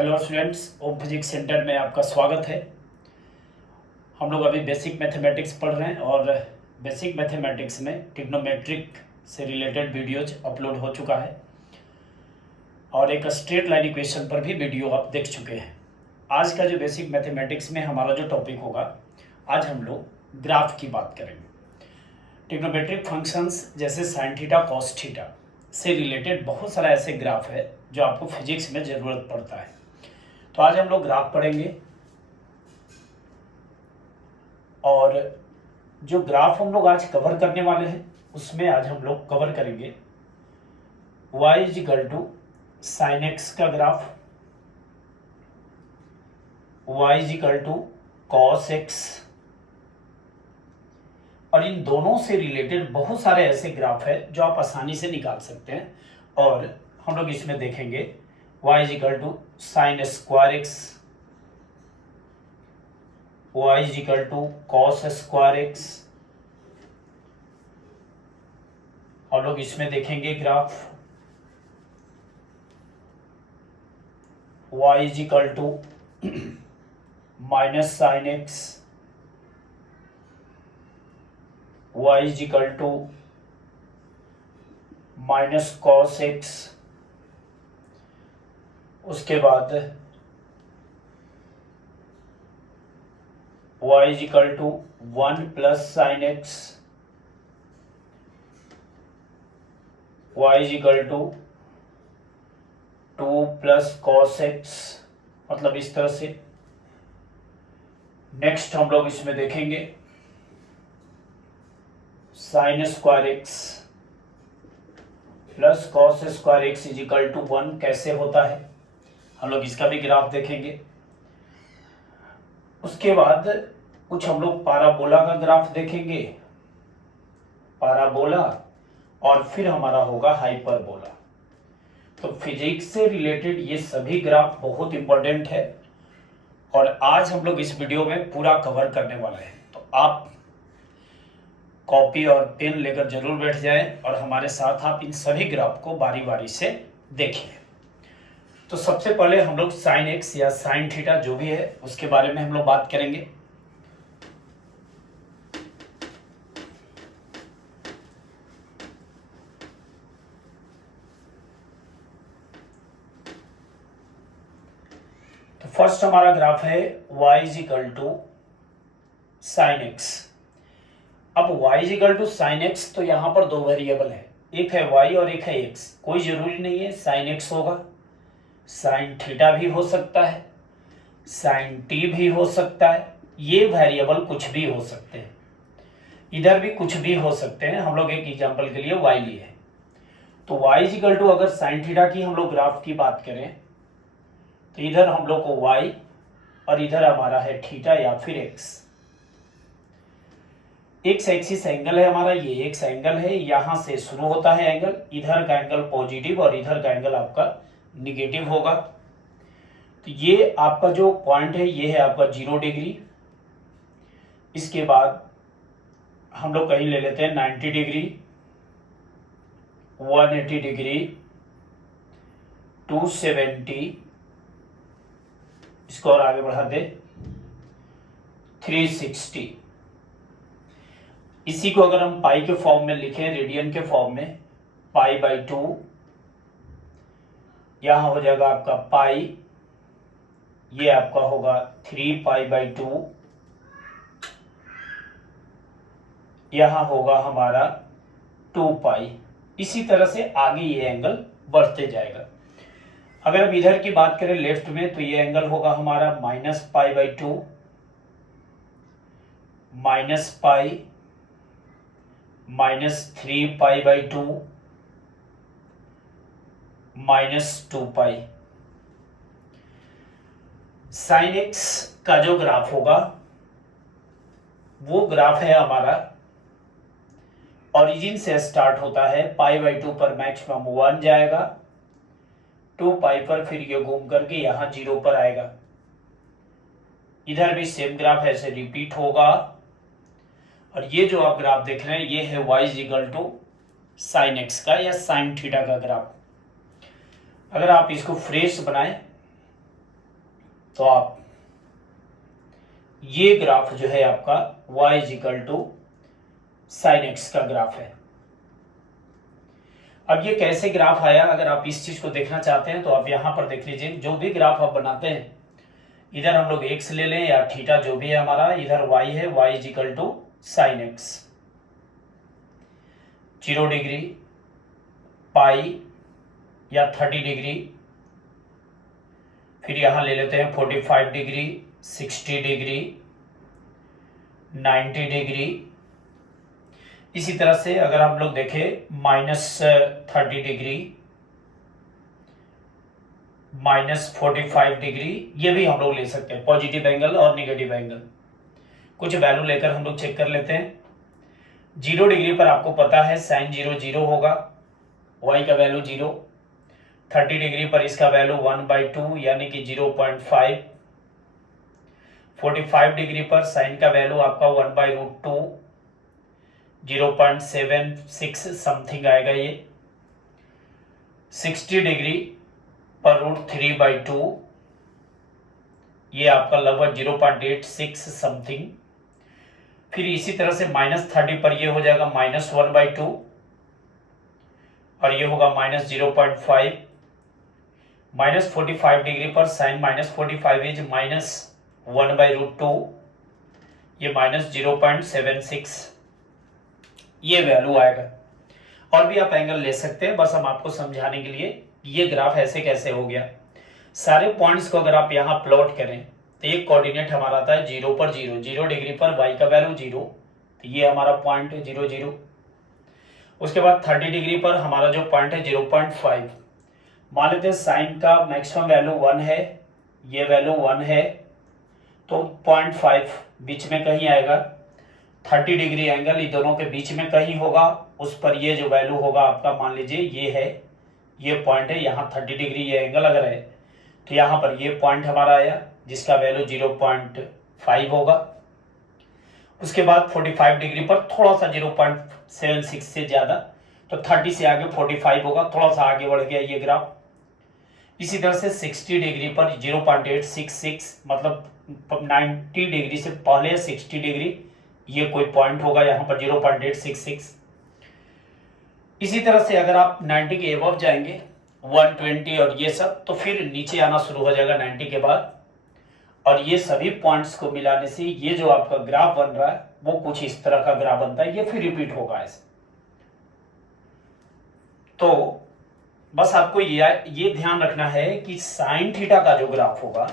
Hello students, ओम physics centre में आपका स्वागत है। हम लोग अभी बेसिक मैथमेटिक्स पढ़ रहे हैं और बेसिक मैथमेटिक्स में ट्रिग्नोमेट्रिक से रिलेटेड वीडियोज अपलोड हो चुका है और एक स्ट्रेट लाइन इक्वेशन पर भी वीडियो आप देख चुके हैं। आज का जो बेसिक मैथमेटिक्स में हमारा जो टॉपिक होगा, आज हम लोग ग्राफ की बात करेंगे। ट्रिग्नोमेट्रिक फंक्शंस जैसे साइन थीटा कॉस थीटा से रिलेटेड बहुत सारा ऐसे ग्राफ है जो आपको फिजिक्स में ज़रूरत पड़ता है। तो आज हम लोग ग्राफ पढ़ेंगे और जो ग्राफ हम लोग आज कवर करने वाले हैं उसमें आज हम लोग कवर करेंगे y is equal to sine x का graph, y is equal to cos x, और इन दोनों से रिलेटेड बहुत सारे ऐसे ग्राफ है जो आप आसानी से निकाल सकते हैं। और हम लोग इसमें देखेंगे y is equal to sine square x, y is equal to cos square x. हम लोग इसमें देखेंगे graph y is equal to minus sine x, y is equal to minus cos x. उसके बाद y is equal to 1 plus sine x, y is equal to 2 plus cos x, मतलब इस तरह से। नेक्स्ट हम लोग इसमें देखेंगे sine square x plus cos square x is equal to 1 कैसे होता है, हम लोग इसका भी ग्राफ देखेंगे। उसके बाद कुछ हम लोग पाराबोला का ग्राफ देखेंगे, पाराबोला, और फिर हमारा होगा हाइपरबोला। तो फिजिक्स से रिलेटेड ये सभी ग्राफ बहुत इंपॉर्टेंट है और आज हम लोग इस वीडियो में पूरा कवर करने वाले हैं। तो आप कॉपी और पेन लेकर जरूर बैठ जाएं और हमारे साथ आप इन सभी ग्राफ को बारी बारी से देखिए। तो सबसे पहले हम लोग साइन एक्स या साइन थीटा जो भी है उसके बारे में हम लोग बात करेंगे। तो फर्स्ट हमारा ग्राफ है y is equal to sine x. अब y is equal to sine x, तो यहां पर दो वेरिएबल है, एक है y और एक है x। कोई जरूरी नहीं है साइन एक्स होगा, साइन थीटा भी हो सकता है, साइन टी भी हो सकता है, ये वेरिएबल कुछ भी हो सकते हैं, इधर भी कुछ भी हो सकते हैं। हम लोग एक एग्जांपल के लिए y लिए हैं। तो y इजिकल टू अगर साइन थीटा की हम लोग ग्राफ की बात करें तो इधर हम लोग को y और इधर हमारा है थीटा या फिर x। एक्स एक्सिस एंगल है हमारा, ये एक्स एंगल है, यहां से शुरू होता है एंगल, इधर का एंगल पॉजिटिव और इधर का एंगल आपका निगेटिव होगा। तो ये आपका जो पॉइंट है ये है आपका 0 डिग्री। इसके बाद हम लोग कहीं ले लेते हैं 90 डिग्री, 180 डिग्री, 270, इसको और आगे बढ़ा दे 360। इसी को अगर हम पाई के फॉर्म में लिखें, रेडियन के फॉर्म में, पाई बाई 2, यहां हो जाएगा आपका पाई, ये आपका होगा 3 पाई बाई 2, यहां होगा हमारा 2 पाई। इसी तरह से आगे ये एंगल बढ़ते जाएगा। अगर हम इधर की बात करें लेफ्ट में, तो ये एंगल होगा हमारा minus pi by 2, minus pi, minus 3 pi by 2, minus 2 pi. Sign x का जो ग्राफ होगा वो ग्राफ है हमारा, ओरिजिन से स्टार्ट होता है, पाई बाई 2 पर मैक्सिमम 1 जाएगा, 2 पाई पर फिर ये घूम करके यहां 0 पर आएगा। इधर भी सेम ग्राफ ऐसे रिपीट होगा। और ये जो आप ग्राफ देख रहे हैं ये है y is equal to sine x का या साइन थीटा का ग्राफ। अगर आप इसको फ्रेश बनाएं तो आप ये ग्राफ जो है आपका y is equal to sine x का ग्राफ है। अब ये कैसे ग्राफ आया, अगर आप इस चीज को देखना चाहते हैं तो आप यहां पर देख लीजिए, जो भी ग्राफ आप बनाते हैं इधर हम लोग x ले लें या थीटा जो भी है हमारा, इधर y है, y is equal to sine x, 0 degree, pi या 30 डिग्री, फिर यहां ले लेते हैं 45 डिग्री, 60 डिग्री, 90 डिग्री। इसी तरह से अगर हम लोग देखें -30 डिग्री, -45 डिग्री, ये भी हम लोग ले सकते हैं, पॉजिटिव एंगल और नेगेटिव एंगल। कुछ वैल्यू लेकर हम लोग चेक कर लेते हैं। 0 डिग्री पर आपको पता है साइन 0 0 होगा, y का वैल्यू 0। 30 डिग्री पर इसका वैल्यू 1/2 यानी कि 0.5। 45 डिग्री पर साइन का वैल्यू आपका 1/√2 0.76 समथिंग आएगा ये। 60 डिग्री पर √3/2 ये आपका लगभग 0.86 समथिंग। फिर इसी तरह से -30 पर ये हो जाएगा -1/2 और ये होगा -0.5। -45 डिग्री पर साइन -45 इज -1/√2, ये -0.76 ये वैल्यू आएगा। और भी आप एंगल ले सकते हैं, बस हम आपको समझाने के लिए ये ग्राफ ऐसे कैसे हो गया। सारे पॉइंट्स को अगर आप यहाँ प्लॉट करें तो एक कोऑर्डिनेट हमारा आता है 0 पर 0, 0 डिग्री पर y का वैल्यू 0, तो ये हमारा पॉइंट है 0 0। उसके बाद 30 डिग्री पर हमारा जो पॉइंट है 0.5। मान लेते हैं साइन का मैक्सिमम वैल्यू 1 है, ये वैल्यू 1 है, तो 0.5 बीच में कहीं आएगा। 30 डिग्री एंगल इन दोनों के बीच में कहीं होगा, उस पर ये जो वैल्यू होगा आपका, मान लीजिए ये है, ये पॉइंट है, यहाँ 30 डिग्री ये एंगल अगर है तो यहाँ पर ये पॉइंट हमारा आया जिसका वैल्यू 0.5 होगा। उसके बाद 45 डिग्री पर थोड़ा सा 0.76 से ज़्यादा, तो 30 से आगे 45 होगा, थोड़ा सा आगे बढ़ गया ये ग्राफ। इसी तरह से 60 डिग्री पर 0.866, मतलब 90 डिग्री से पहले 60 डिग्री ये कोई पॉइंट होगा यहाँ पर 0.866। इसी तरह से अगर आप 90 के एबव जाएंगे 120 और ये सब, तो फिर नीचे आना शुरू हो जाएगा 90 के बाद, और ये सभी पॉइंट्स को मिलाने से ये जो आपका ग्राफ बन रहा है वो कुछ इस तरह का ग्राफ बनता है, ये फिर रिपीट होगा ऐसे। तो बस आपको ये ध्यान रखना है कि साइन थीटा का जो ग्राफ होगा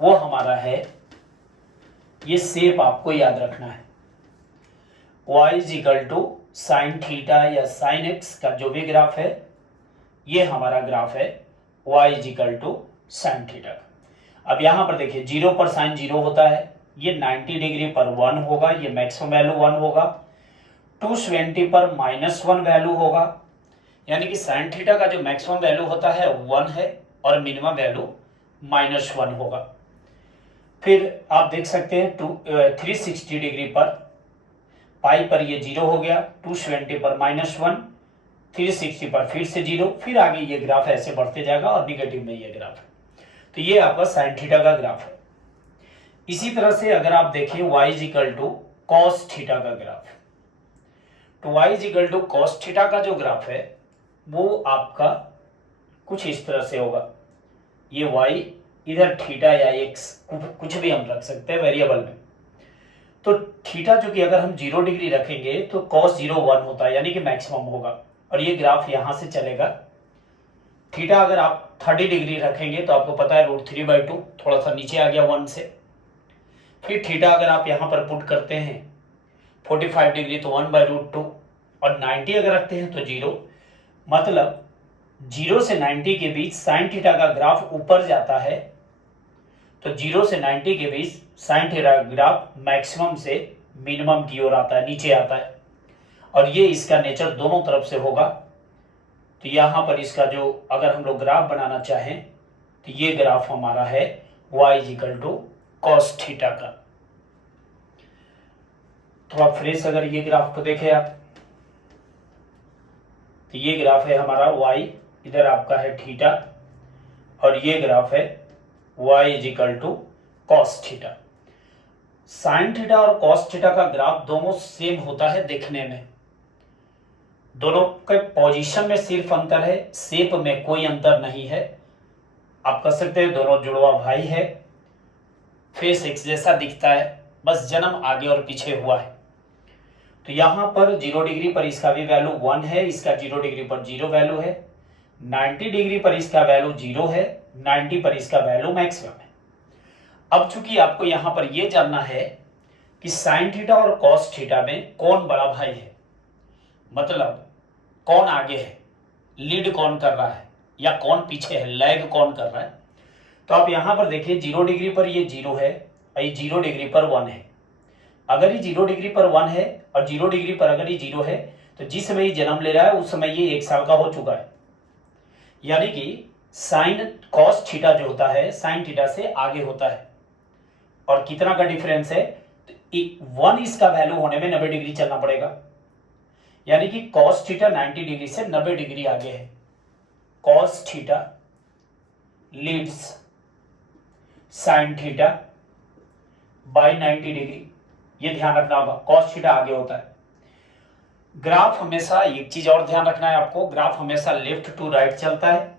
वो हमारा है, ये शेप आपको याद रखना है, y is equal to sine theta या साइन एक्स का जो भी ग्राफ है, ये हमारा ग्राफ है y is equal to sine theta का। अब यहां पर देखिए 0 पर साइन 0 होता है, ये 90 डिग्री पर 1 होगा, ये मैक्सिमम वैल्यू 1 होगा। 220 पर -1 वैल्यू होगा, यानी कि साइन थीटा का जो मैक्सिमम वैल्यू होता है 1 है और मिनिमम वैल्यू -1 होगा। फिर आप देख सकते हैं 360 डिग्री पर पाई पर ये 0 हो गया, 220 पर -1, 360 पर फिर से 0, फिर आगे ये ग्राफ ऐसे बढ़ते जाएगा और निगेटिव में ये ग्राफ है। तो ये आपका साइन थीटा का ग्राफ है। इसी तरह से अगर आप देखें y is equal to cos theta का ग्राफ, तो y is equal to cos theta का जो ग्राफ है वो आपका कुछ इस तरह से होगा। ये y इधर थीटा या x कुछ भी हम रख सकते हैं वेरिएबल में। तो थीटा जो कि अगर हम 0 डिग्री रखेंगे तो cos 0 1 होता है, यानी कि मैक्सिमम होगा, और ये ग्राफ यहां से चलेगा। थीटा अगर आप 30 डिग्री रखेंगे तो आपको पता है √3/2, थोड़ा सा नीचे आ गया 1 से। फिर थीटा अगर आप यहाँ पर पुट करते हैं 45 डिग्री तो 1/√2, और 90 अगर रखते हैं तो 0, मतलब 0 से 90 के बीच साइन थीटा का ग्राफ ऊपर जाता है, तो 0 से 90 के बीच साइन थीटा ग्राफ मैक्सिमम से मिनिमम की ओर आता है, नीचे आता है, और ये इसका नेचर दोनों तरफ से होगा। तो यहाँ पर इसका जो अगर हम लोग ग्राफ बनाना चाहें तो ये ग्राफ हमारा है y is equal to cos theta का। थोड़ा फ्रेश अगर ये ग्राफ को देखें आप, तो ये ग्राफ है हमारा y, इधर आपका है थीटा, और ये ग्राफ है y is equal to cos theta. Sine theta और कॉस थीटा का ग्राफ दोनों सेम होता है देखने में, दोनों के पोजीशन में सिर्फ अंतर है, शेप में कोई अंतर नहीं है। आप कह सकते हैं दोनों जुड़वा भाई है, फेस एक जैसा दिखता है, बस जन्म आगे और पीछे हुआ है। तो यहां पर 0 डिग्री पर इसका भी वैल्यू 1 है, इसका 0 डिग्री पर 0 वैल्यू है, 90 डिग्री पर इसका वैल्यू 0 है, 90 पर इसका वैल्यू मैक्सिमम है। अब चूंकि आपको यहां पर यह जानना है कि साइन थीटा और कॉस थीटा में कौन बड़ा भाई है, मतलब कौन आगे है, लीड कौन कर रहा है या कौन पीछे है, लैग कौन कर रहा है। तो आप यहां पर देखिए 0 डिग्री पर ये 0 है और ये 0 डिग्री पर 1 है। अगर ये 0 डिग्री पर 1 है और 0 डिग्री पर अगर ये 0 है तो जिस समय ये जन्म ले रहा है उस समय ये 1 साल का हो चुका है, यानी कि साइन कॉस थीटा जो होता है साइन थीटा से आगे होता है। और कितना का डिफरेंस है, तो 1 इसका वैल्यू होने में 90 डिग्री चलना पड़ेगा, यानी कि कॉस थीटा 90 डिग्री से 90 डिग्री आगे है। Cos theta leads sine theta by 90 degree, ये ध्यान रखना होगा, कॉस थीटा आगे होता है। ग्राफ हमेशा एक चीज और ध्यान रखना है आपको, ग्राफ हमेशा लेफ्ट टू राइट चलता है,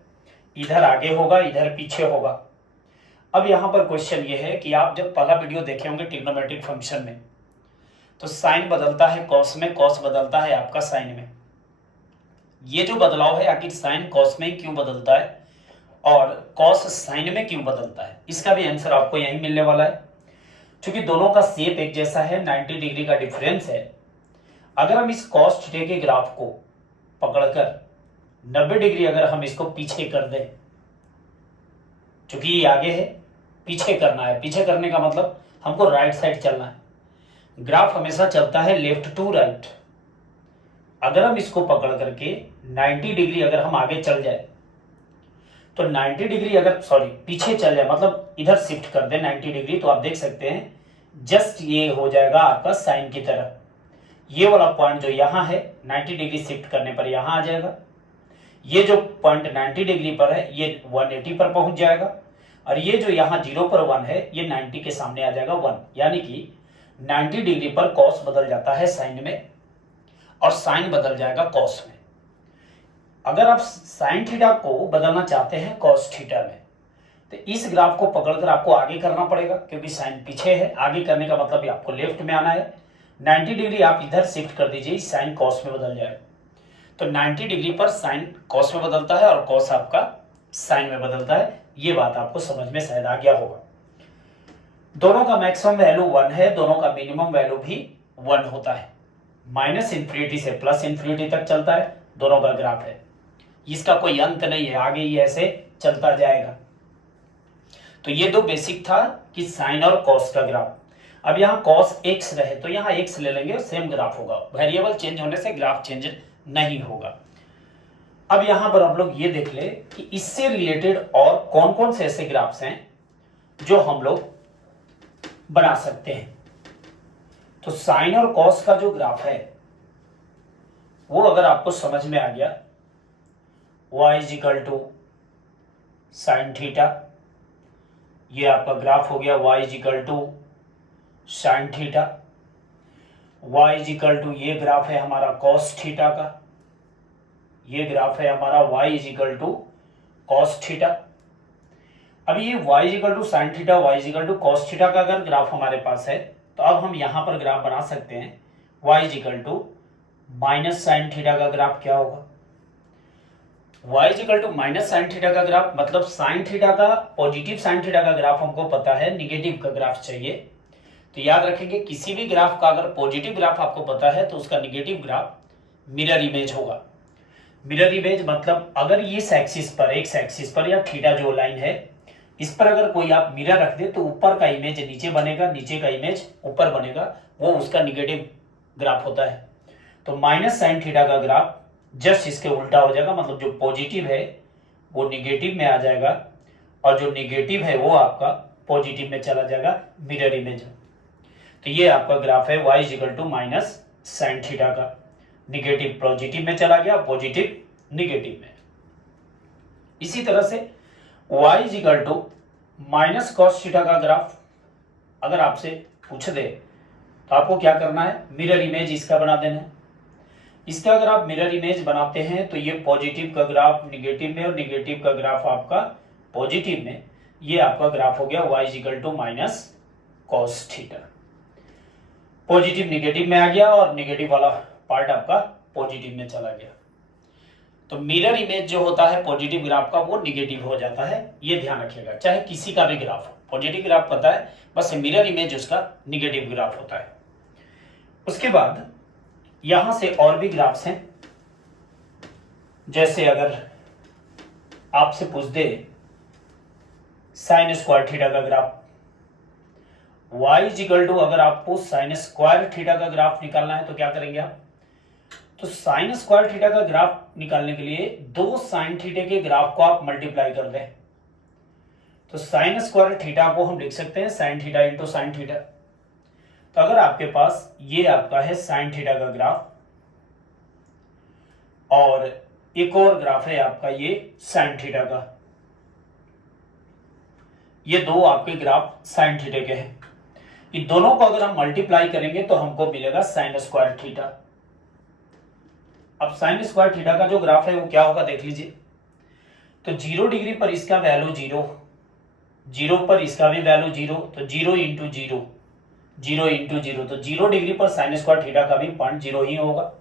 इधर आगे होगा इधर पीछे होगा। अब यहां पर क्वेश्चन ये है कि आप जब पहला वीडियो देखे होंगे ट्रिग्नोमेट्रिक फंक्शन में, तो साइन बदलता है कॉस में, कॉस बदलता है आपका साइन में। ये जो बदलाव है आखिर साइन कॉस में क्यों बदलता है और कॉस साइन में क्यों बदलता है, इसका भी आंसर आपको यही मिलने वाला है। क्योंकि दोनों का शेप एक जैसा है, 90 डिग्री का डिफरेंस है। अगर हम इस कॉस थीटा के ग्राफ को पकड़कर 90 डिग्री अगर हम इसको पीछे कर दें, क्योंकि ये आगे है, पीछे करना है, पीछे करने का मतलब हमको राइट साइड चलना है। ग्राफ हमेशा चलता है लेफ्ट टू राइट। अगर हम इसको पकड़ करके 90 डिग्री अगर हम आगे चल जाए तो 90 डिग्री अगर पीछे चल जाए, मतलब इधर शिफ्ट कर दे 90 डिग्री, तो आप देख सकते हैं जस्ट ये हो जाएगा आपका साइन की तरह। ये वाला पॉइंट जो यहाँ है 90 डिग्री शिफ्ट करने पर यहाँ आ जाएगा, ये जो पॉइंट 90 डिग्री पर है ये 180 पर पहुंच जाएगा, और ये जो यहाँ 0 पर 1 है ये 90 के सामने आ जाएगा 1, यानी कि 90 डिग्री पर कॉस बदल जाता है साइन में और साइन बदल जाएगा कॉस में। अगर आप साइन थीटा को बदलना चाहते हैं कॉस थीटा में, तो इस ग्राफ को पकड़कर आपको आगे करना पड़ेगा, क्योंकि साइन पीछे है, आगे करने का मतलब आपको लेफ्ट में आना है। 90 डिग्री आप इधर शिफ्ट कर दीजिए, साइन कॉस में बदल जाएगा। तो 90 डिग्री पर साइन कॉस में बदलता है और कॉस आपका साइन में बदलता है। ये बात आपको समझ में शायद आ गया होगा। दोनों का मैक्सिमम वैल्यू 1 है, दोनों का मिनिमम वैल्यू भी 1 होता है। माइनस इन्फिनिटी से प्लस इन्फिनिटी तक चलता है, दोनों का ग्राफ है, इसका कोई अंत नहीं है, आगे ही ऐसे चलता जाएगा। तो ये दो बेसिक था कि साइन और कॉस का ग्राफ। अब यहाँ कॉस एक्स रहे तो यहाँ एक्स ले लेंगे, सेम ग्राफ होगा, वेरिएबल चेंज होने से ग्राफ चेंज नहीं होगा। अब यहाँ पर आप लोग ये देख ले कि इससे रिलेटेड और कौन कौन से ऐसे ग्राफ्स हैं जो हम लोग बना सकते हैं। तो साइन और कॉस का जो ग्राफ है वो अगर आपको समझ में आ गया, y is equal to sine theta, ये आपका ग्राफ हो गया y is equal to sine theta, y is equal to ये ग्राफ है हमारा कॉस थीटा का, ये ग्राफ है हमारा y is equal to cos theta. अब ये y is equal to sine theta, y is equal to cos theta का अगर ग्राफ हमारे पास है तो अब हम यहां पर ग्राफ बना सकते हैं, y is equal to minus sine theta का ग्राफ क्या होगा, y is equal to minus sine theta का ग्राफ, मतलब साइन थीटा का पॉजिटिव साइन थीटा का ग्राफ हमको पता है, निगेटिव का ग्राफ चाहिए। तो याद रखेंगे किसी भी ग्राफ का अगर पॉजिटिव ग्राफ आपको पता है तो उसका निगेटिव ग्राफ मिरर इमेज होगा। मिरर इमेज मतलब अगर इस एक्सिस पर, एक्स एक्सिस पर या थीटा जो लाइन है इस पर अगर कोई आप मिरर रख दे तो ऊपर का इमेज नीचे बनेगा, नीचे का इमेज ऊपर बनेगा, वो उसका निगेटिव ग्राफ होता है। तो माइनस साइन थीटा का ग्राफ जस्ट इसके उल्टा हो जाएगा, मतलब जो पॉजिटिव है वो निगेटिव में आ जाएगा और जो निगेटिव है वो आपका पॉजिटिव में चला जाएगा, मिरर इमेज। तो ये आपका ग्राफ है y is equal to minus sine theta का, निगेटिव पॉजिटिव में चला गया, पॉजिटिव निगेटिव में। इसी तरह से y is equal to minus cos theta का ग्राफ अगर आपसे पूछ दे तो आपको क्या करना है, मिरर इमेज इसका बना देना है। इसका अगर आप मिरर इमेज बनाते हैं तो ये पॉजिटिव का ग्राफ निगेटिव में और निगेटिव का ग्राफ आपका पॉजिटिव में, ये आपका ग्राफ हो गया y equal to minus cos theta. Positive negative में आ गया और निगेटिव वाला पार्ट आपका पॉजिटिव में चला गया। तो मिरर इमेज जो होता है पॉजिटिव ग्राफ का वो निगेटिव हो जाता है, ये ध्यान रखिएगा, चाहे किसी का भी ग्राफ हो। पॉजिटिव ग्राफ पता है, बस मिरर इमेज उसका निगेटिव ग्राफ होता है। उसके बाद यहां से और भी ग्राफ्स हैं, जैसे अगर आपसे पूछ दे साइन स्क्वायर थीटा का ग्राफ, y इक्वल टू, अगर आपको साइन स्क्वायर थीटा का ग्राफ निकालना है तो क्या करेंगे आप, तो साइन स्क्वायर थीटा का ग्राफ निकालने के लिए दो साइन थीटा के ग्राफ को आप मल्टीप्लाई कर दें। तो साइन स्क्वायर थीटा को हम लिख सकते हैं sine theta into sine theta. तो अगर आपके पास ये आपका है साइन थीटा का ग्राफ और एक और ग्राफ है आपका ये साइन थीटा का, ये दो आपके ग्राफ साइन थीटा के हैं, इन दोनों को अगर हम मल्टीप्लाई करेंगे तो हमको मिलेगा साइन स्क्वायर थीटा। अब साइन स्क्वायर थीटा का जो ग्राफ है वो क्या होगा देख लीजिए। तो 0 डिग्री पर इसका वैल्यू 0, 0 पर इसका भी वैल्यू 0, तो 0 इंटू 0, 0 इंटू 0, तो 0 डिग्री पर साइन स्क्वायर थीटा का भी पॉइंट 0 ही होगा।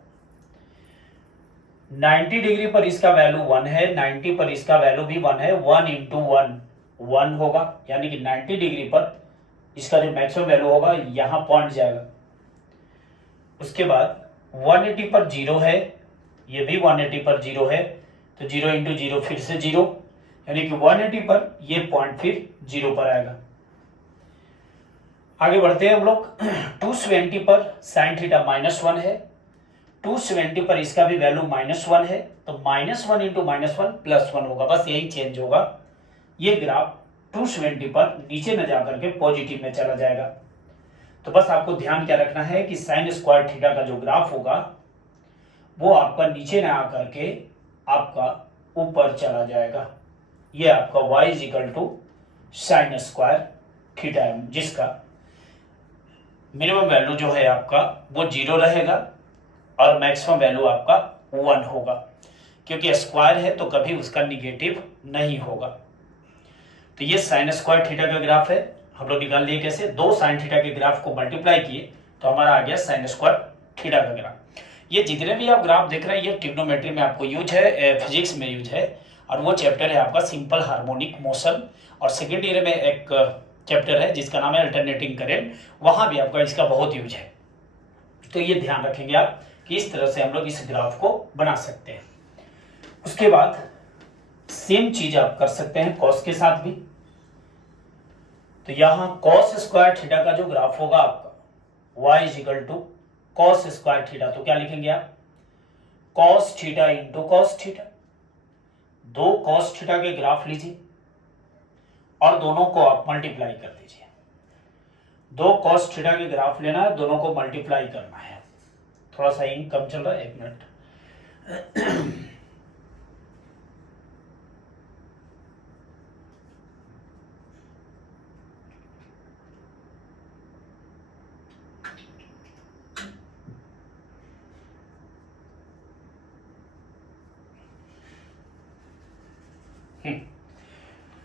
90 डिग्री पर इसका वैल्यू 1 है, 90 पर इसका वैल्यू भी 1 है, 1 इंटू 1 1 होगा, यानी कि 90 डिग्री पर इसका जो मैक्सिमम वैल्यू होगा यहां पहुंच जाएगा। उसके बाद 180 पर 0 है, ये भी 180 पर 0 है, तो 0 इंटू 0 फिर से 0, यानी कि 180 पर ये पॉइंट फिर 0 पर आएगा। आगे बढ़ते हैं हम लोग। 270 पर साइन थीटा -1 है, 270 पर इसका भी वैल्यू -1 है, तो -1 इंटू -1 +1 होगा, बस यही चेंज होगा। ये ग्राफ 270 पर नीचे में जाकर के पॉजिटिव में चला जाएगा। तो बस आपको ध्यान क्या रखना है कि साइन स्क्वायर थीटा का जो ग्राफ होगा वो आपका नीचे ना आकर के आपका ऊपर चला जाएगा। ये आपका y equal to sine square theta है, जिसका मिनिमम वैल्यू जो है आपका वो 0 रहेगा और मैक्सिमम वैल्यू आपका 1 होगा, क्योंकि स्क्वायर है तो कभी उसका निगेटिव नहीं होगा। तो ये साइन स्क्वायर थीटा का ग्राफ है, हम लोग निकाल लिए कैसे, दो साइन थीटा के ग्राफ को मल्टीप्लाई किए तो हमारा आ गया साइन स्क्वायर थीटा का ग्राफ। ये जितने भी आप ग्राफ देख रहे हैं ये ट्रिग्नोमेट्री में आपको यूज है, फिजिक्स में यूज है, और वो चैप्टर है आपका सिंपल हार्मोनिक मोशन। और सेकेंड ईयर में एक चैप्टर है जिसका नाम है अल्टरनेटिंग करेंट, वहाँ भी आपका इसका बहुत यूज है। तो ये ध्यान रखेंगे आप कि इस तरह से हम लोग इस ग्राफ को बना सकते हैं। उसके बाद सेम चीज आप कर सकते हैं कॉस के साथ भी। तो यहां कॉस स्क्वायर थीटा का जो ग्राफ होगा आपका y equal to cos square theta, तो क्या लिखेंगे आप, cos theta into cos theta. दो कॉस थीटा के ग्राफ लीजिए और दोनों को आप मल्टीप्लाई कर दीजिए। दो कॉस थीटा के ग्राफ लेना है, दोनों को मल्टीप्लाई करना है। थोड़ा सा इंक कम चल रहा है, एक मिनट।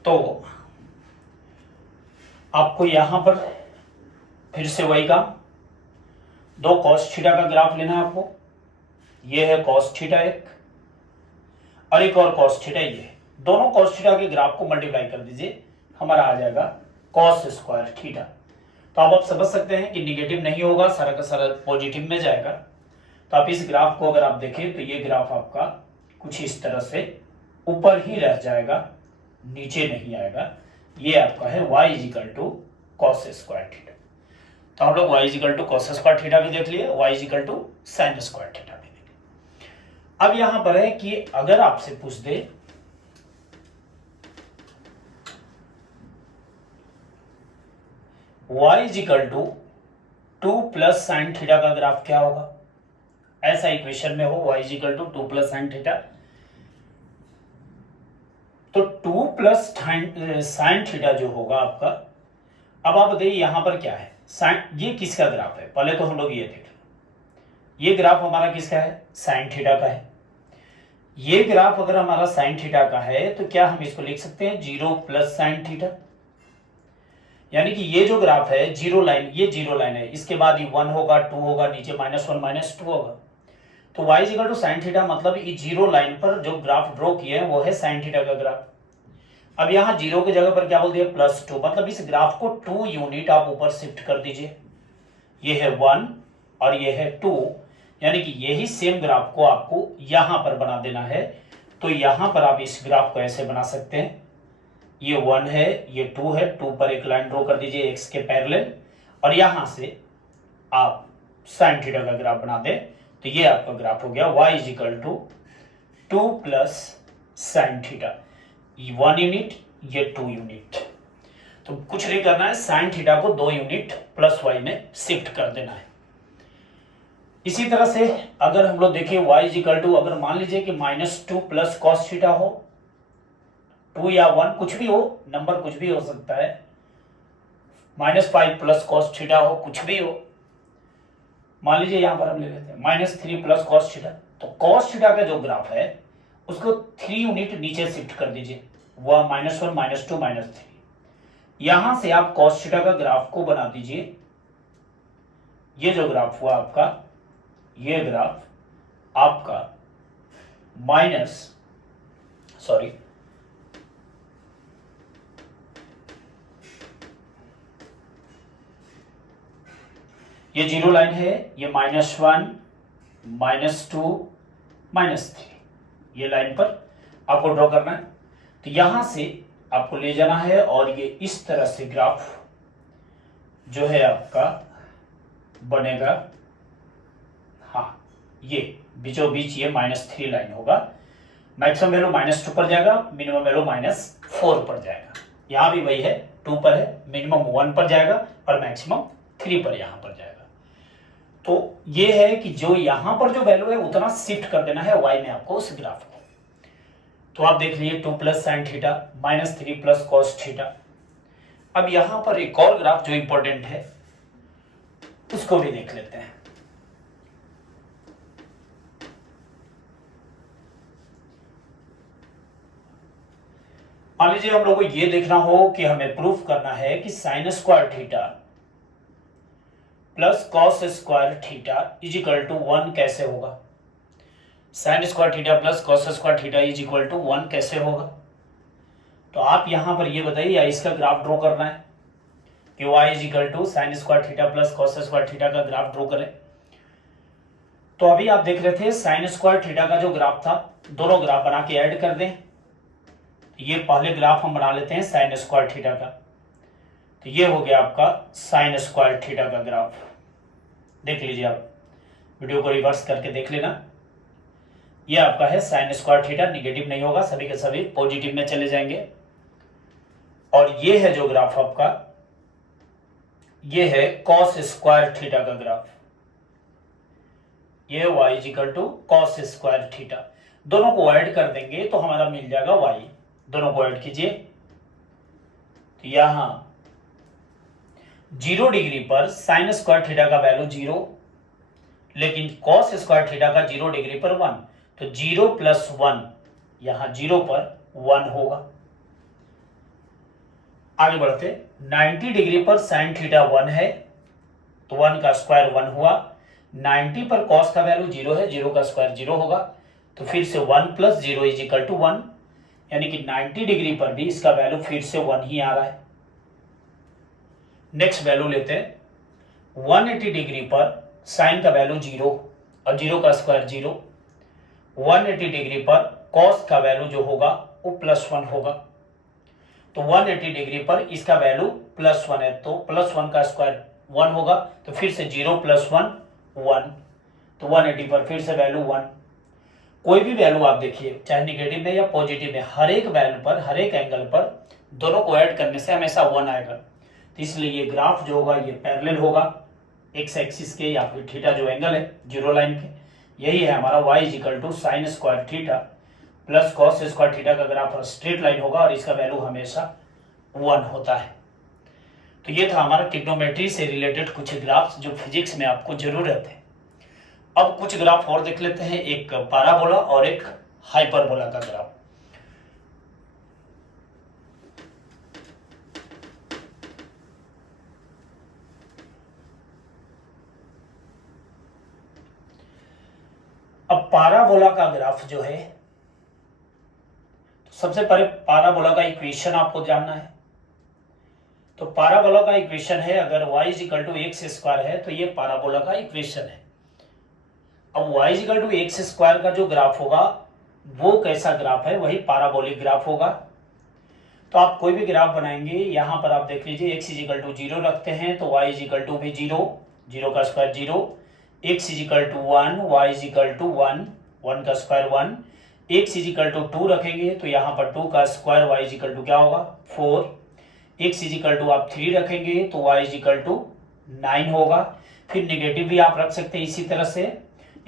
तो आपको यहां पर फिर से वही काम, दो कॉस थीटा का ग्राफ लेना है आपको। ये है कॉस थीटा एक और एक और कॉस थीटा ये, दोनों कॉस थीटा के ग्राफ को मल्टीप्लाई कर दीजिए, हमारा आ जाएगा कॉस स्क्वायर थीटा। तो अब आप समझ सकते हैं कि निगेटिव नहीं होगा, सारा का सारा पॉजिटिव में जाएगा। तो आप इस ग्राफ को अगर आप देखें तो ये ग्राफ आपका कुछ इस तरह से ऊपर ही रह जाएगा, नीचे नहीं आएगा। ये आपका है y equal to cos square theta. तो हम लोग y equal to cos square theta भी देख लिए, y equal to sine square theta भी देख लिए। अब यहां पर है कि अगर आपसे पूछ दे y equal to 2 plus sine theta का ग्राफ क्या होगा, ऐसा इक्वेशन में हो y equal to 2 plus sine theta, तो 2 प्लस साइन थीटा जो होगा आपका, अब आप बताइए यहां पर क्या है साइन, ये किसका ग्राफ है, पहले तो हम लोग ये देख लें। ये ग्राफ हमारा किसका है, साइन थीटा का है। ये ग्राफ अगर हमारा साइन थीटा का है तो क्या हम इसको लिख सकते हैं 0 प्लस साइन थीटा, यानी कि ये जो ग्राफ है जीरो लाइन, ये जीरो लाइन है, इसके बाद ये 1 होगा, 2 होगा, नीचे -1 -2 होगा। तो y is equal to sine theta, मतलब ये जीरो लाइन पर जो ग्राफ ड्रॉ किए हैं वो है साइन थीटा का ग्राफ। अब यहाँ जीरो की जगह पर क्या बोल दिया +2, मतलब इस ग्राफ को 2 यूनिट आप ऊपर शिफ्ट कर दीजिए। ये है 1 और ये है 2, यानी कि यही सेम ग्राफ को आपको यहां पर बना देना है। तो यहां पर आप इस ग्राफ को ऐसे बना सकते हैं, ये 1 है, ये 2 है, 2 पर एक लाइन ड्रॉ कर दीजिए x के पैरेलल, और यहां से आप साइन थीटा का ग्राफ बना दें तो ये आपका ग्राफ हो गया y is equal to 2 plus sine theta, 1 unit, ये 2 यूनिट। तो कुछ नहीं करना है, साइन थीटा को 2 यूनिट प्लस y में शिफ्ट कर देना है। इसी तरह से अगर हम लोग देखें y इज इक्वल टू, अगर मान लीजिए कि -2 प्लस कॉस थीटा हो, 2 या 1 कुछ भी हो, नंबर कुछ भी हो सकता है, -5 प्लस कॉस थीटा हो, कुछ भी हो। मान लीजिए यहां पर हम ले लेते हैं -3 प्लस कॉस थीटा, तो कॉस थीटा का जो ग्राफ है उसको 3 यूनिट नीचे शिफ्ट कर दीजिए, वह -1 -2 -3। यहां से आप कॉस थीटा का ग्राफ को बना दीजिए। ये जो ग्राफ हुआ आपका, ये ग्राफ आपका ये जीरो लाइन है, ये -1 -2 -3, ये लाइन पर आपको ड्रॉ करना है। तो यहां से आपको ले जाना है और ये इस तरह से ग्राफ जो है आपका बनेगा। हाँ, ये बीचों बीच ये -3 लाइन होगा, मैक्सिमम वैल्यू -2 पर जाएगा, मिनिमम वैल्यू -4 पर जाएगा। यहां भी वही है, 2 पर है, मिनिमम 1 पर जाएगा और मैक्सिमम 3 पर यहां पर जाएगा। तो ये है कि जो यहां पर जो वैल्यू है उतना शिफ्ट कर देना है y में आपको उस ग्राफ को। तो आप देख लीजिए 2 plus sine theta, -3 plus cos theta. अब यहां पर एक और ग्राफ जो इंपॉर्टेंट है उसको भी देख लेते हैं। मान लीजिए हम लोग को ये देखना हो कि हमें प्रूफ करना है कि sine square theta plus cos square theta is equal to 1 कैसे होगा। Sine square theta plus cos square theta is equal to 1 कैसे होगा। तो आप यहां पर ये बताइए, या इसका ग्राफ ड्रॉ करना है कि y is equal to sine square theta plus cos square theta का ग्राफ ड्रॉ करें। तो अभी आप देख रहे थे साइन स्क्वायर थीटा का जो ग्राफ था, दोनों ग्राफ बना के ऐड कर दें। ये पहले ग्राफ हम बना लेते हैं साइन स्क्वायर थीटा का। तो ये हो गया आपका साइन स्क्वायर थीटा का ग्राफ। देख लीजिए, आप वीडियो को रिवर्स करके देख लेना। ये आपका है साइन स्क्वायर थीटा, निगेटिव नहीं होगा, सभी के सभी पॉजिटिव में चले जाएंगे। और ये है जो ग्राफ आपका, ये है कॉस स्क्वायर थीटा का ग्राफ। ये y is equal to cos square theta. दोनों को ऐड कर देंगे तो हमारा मिल जाएगा y। दोनों को ऐड कीजिए तो यहां 0 डिग्री पर साइन स्क्वायर थीटा का वैल्यू 0, लेकिन कॉस स्क्वायर थीटा का 0 डिग्री पर 1, तो 0 प्लस 1 यहां 0 पर 1 होगा। आगे बढ़ते, 90 डिग्री पर साइन थीटा 1 है तो 1 का स्क्वायर 1 हुआ। 90 पर कॉस का वैल्यू 0 है, 0 का स्क्वायर 0 होगा, तो फिर से 1 प्लस 0 इज इक्वल टू 1, यानी कि 90 डिग्री पर भी इसका वैल्यू फिर से 1 ही आ रहा है। नेक्स्ट वैल्यू लेते हैं, 180 डिग्री पर साइन का वैल्यू 0 और 0 का स्क्वायर 0। 180 डिग्री पर कॉस का वैल्यू जो होगा वो +1 होगा, तो 180 डिग्री पर इसका वैल्यू +1 है, तो +1 का स्क्वायर 1 होगा, तो फिर से 0 + 1 1, तो 180 पर फिर से वैल्यू 1। कोई भी वैल्यू आप देखिए, चाहे निगेटिव में या पॉजिटिव में, हर एक वैल्यू पर, हर एक एंगल पर दोनों को ऐड करने से हमेशा 1 आएगा। तो इसलिए ये ग्राफ जो होगा ये पैरेलल होगा एक्स एक्सिस के, या फिर थीटा जो एंगल है जीरो लाइन के, यही है हमारा y is equal to sine square theta plus cos square theta का ग्राफ स्ट्रेट लाइन होगा और इसका वैल्यू हमेशा 1 होता है। तो ये था हमारा ट्रिग्नोमेट्री से रिलेटेड कुछ ग्राफ्स जो फिजिक्स में आपको जरूरत है। अब कुछ ग्राफ और देख लेते हैं, एक पैराबोला और एक हाइपरबोला का ग्राफ। अब पैराबोला का ग्राफ जो है, तो सबसे पहले पैराबोला का इक्वेशन आपको जानना है। तो पैराबोला का इक्वेशन है, अगर y equal to x square है तो ये पैराबोला का इक्वेशन है। अब y equal to x square का जो ग्राफ होगा वो कैसा ग्राफ है, वही पैराबोलिक ग्राफ होगा। तो आप कोई भी ग्राफ बनाएंगे, यहां पर आप देख लीजिए x इक्वल टू 0 रखते हैं तो y इक्वल टू भी 0, 0 का square 0, x equal to 1, y equal to 1, 1 का स्क्वायर 1, x इक्वल टू 2 रखेंगे तो यहाँ पर 2 का स्क्वायर y इक्वल टू क्या होगा 4, x इक्वल टू आप 3 रखेंगे तो y इक्वल टू 9 होगा। फिर नेगेटिव भी आप रख सकते हैं इसी तरह से,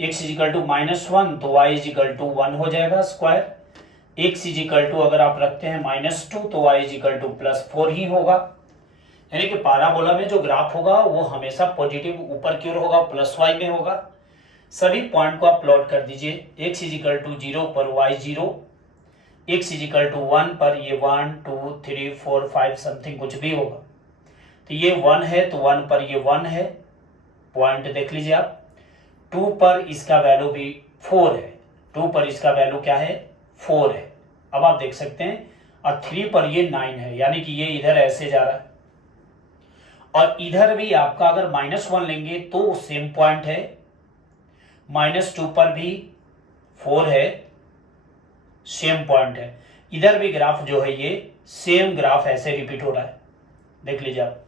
x इक्वल टू -1 तो y इक्वल टू 1 हो जाएगा स्क्वायर, x इक्वल टू अगर आप रखते हैं -2 तो y इक्वल टू +4 ही होगा। यानी कि पैराबोला में जो ग्राफ होगा वो हमेशा पॉजिटिव ऊपर की ओर होगा, प्लस y में होगा। सभी पॉइंट को आप प्लॉट कर दीजिए, x इक्वल टू 0 पर y 0, x इक्वल टू 1 पर ये 1 2 3 4 5 समथिंग कुछ भी होगा। तो ये 1 है तो 1 पर ये 1 है, पॉइंट देख लीजिए आप। 2 पर इसका वैल्यू भी 4 है, 2 पर इसका वैल्यू क्या है 4 है। अब आप देख सकते हैं, और 3 पर ये 9 है, यानी कि ये इधर ऐसे जा रहा है। और इधर भी आपका अगर -1 लेंगे तो सेम पॉइंट है, -2 पर भी 4 है, सेम पॉइंट है। इधर भी ग्राफ जो है ये सेम ग्राफ ऐसे रिपीट हो रहा है, देख लीजिए आप।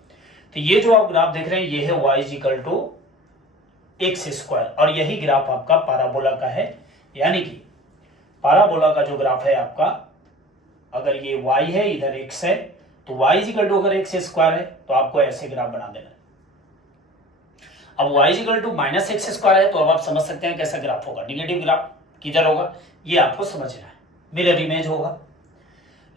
तो ये जो आप ग्राफ देख रहे हैं ये है y equal to x square, और यही ग्राफ आपका पैराबोला का है। यानी कि पैराबोला का जो ग्राफ है आपका, अगर ये y है इधर x है तो y इक्वल टू अगर एक्स स्क्वायर है तो आपको ऐसे ग्राफ बना देना है। अब y equal to -x square है तो अब आप समझ सकते हैं कैसा ग्राफ होगा, निगेटिव ग्राफ किधर होगा ये आपको समझना है, मिरर इमेज होगा।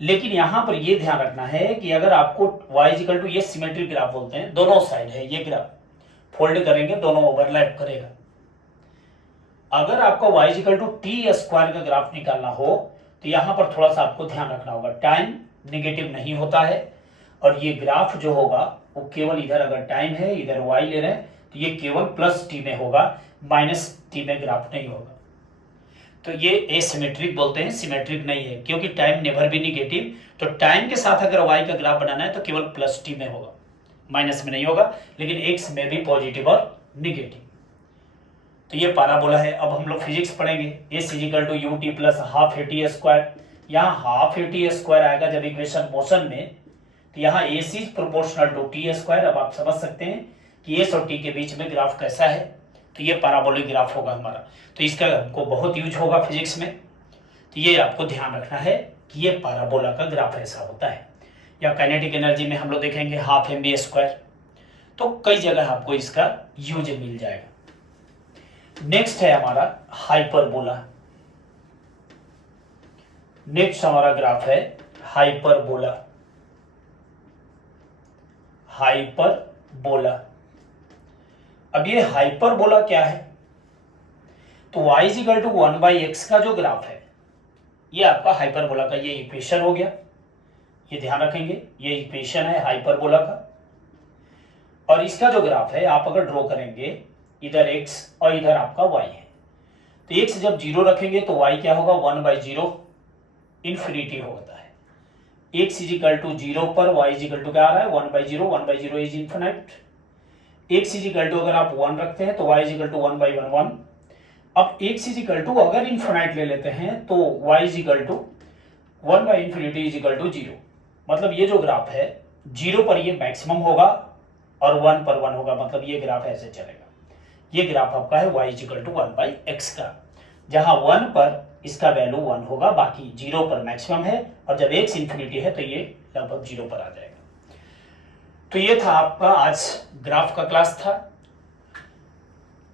लेकिन यहां पर ये ध्यान रखना है कि अगर आपको y इक्वल टू, ये सिमेट्रिक ग्राफ बोलते हैं, दोनों साइड है ये ग्राफ, फोल्ड करेंगे दोनों ओवरलैप करेगा। अगर आपका y equal to t square का ग्राफ निकालना हो तो यहां पर थोड़ा सा आपको ध्यान रखना होगा, टाइम निगेटिव नहीं होता है, और ये ग्राफ जो होगा वो केवल इधर अगर टाइम है इधर y ले रहे हैं तो ये केवल +t में होगा, -t में ग्राफ नहीं होगा। तो ये एसिमेट्रिक बोलते हैं, सिमेट्रिक नहीं है, क्योंकि टाइम नेवर भी निगेटिव। तो टाइम के साथ अगर y का ग्राफ बनाना है तो केवल +t में होगा, माइनस में नहीं होगा, लेकिन x में भी पॉजिटिव और निगेटिव। तो ये पैराबोला है। अब हम लोग फिजिक्स पढ़ेंगे, s equal to ut plus half at square. यहाँ हाफ at स्क्वायर आएगा जब इक्वेशन मोशन में, तो यहाँ ac is proportional to t square. अब आप समझ सकते हैं कि s और t के बीच में ग्राफ कैसा है, तो ये पैराबोलिक ग्राफ होगा हमारा। तो इसका हमको बहुत यूज होगा फिजिक्स में, तो ये आपको ध्यान रखना है कि ये पैराबोला का ग्राफ ऐसा होता है। या काइनेटिक एनर्जी में हम लोग देखेंगे हाफ mv स्क्वायर, तो कई जगह आपको इसका यूज मिल जाएगा। नेक्स्ट है हमारा हाइपरबोला। नेक्स्ट हमारा ग्राफ है हाइपरबोला। हाइपरबोला, अब ये हाइपरबोला क्या है, तो y इक्वल टू 1/x का जो ग्राफ है ये आपका हाइपरबोला का ये इक्वेशन हो गया। ये ध्यान रखेंगे, ये इक्वेशन है हाइपरबोला का, और इसका जो ग्राफ है आप अगर ड्रॉ करेंगे, इधर x और इधर आपका y है, तो x जब 0 रखेंगे तो y क्या होगा 1/0 इन्फिनिटी होता है। x इक्वल टू 0 पर y इक्वल टू क्या आ रहा है 1/0, 1/0 is infinite. x equal to अगर आप 1 रखते हैं तो y इक्वल टू 1/1। अब x इक्वल टू अगर इन्फिनाइट ले लेते हैं तो y equal to 1/∞ is equal to 0। मतलब ये जो ग्राफ है 0 पर ये मैक्सिमम होगा और 1 पर 1 होगा, मतलब ये ग्राफ ऐसे चलेगा। ये ग्राफ आपका है y इक्वल टू 1/x का, जहां 1 पर इसका वैल्यू 1 होगा, बाकी 0 पर मैक्सिमम है, और जब x इन्फिनिटी है तो ये लगभग 0 पर आ जाएगा। तो ये था आपका आज ग्राफ का क्लास था।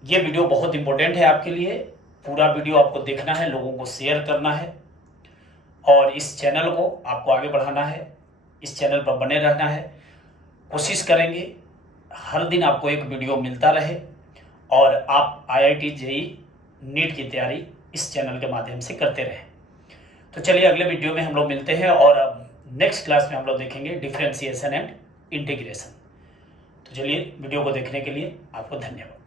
ये वीडियो बहुत इंपॉर्टेंट है आपके लिए, पूरा वीडियो आपको देखना है, लोगों को शेयर करना है। और इस चैनल को आपको आगे बढ़ाना है, इस चैनल पर बने रहना है। कोशिश करेंगे हर दिन आपको एक वीडियो मिलता रहे और आप IIT JEE नीट की तैयारी इस चैनल के माध्यम से करते रहें। तो चलिए अगले वीडियो में हम लोग मिलते हैं और अब नेक्स्ट क्लास में हम लोग देखेंगे डिफरेंशिएशन एंड इंटीग्रेशन। तो चलिए वीडियो को देखने के लिए आपको धन्यवाद।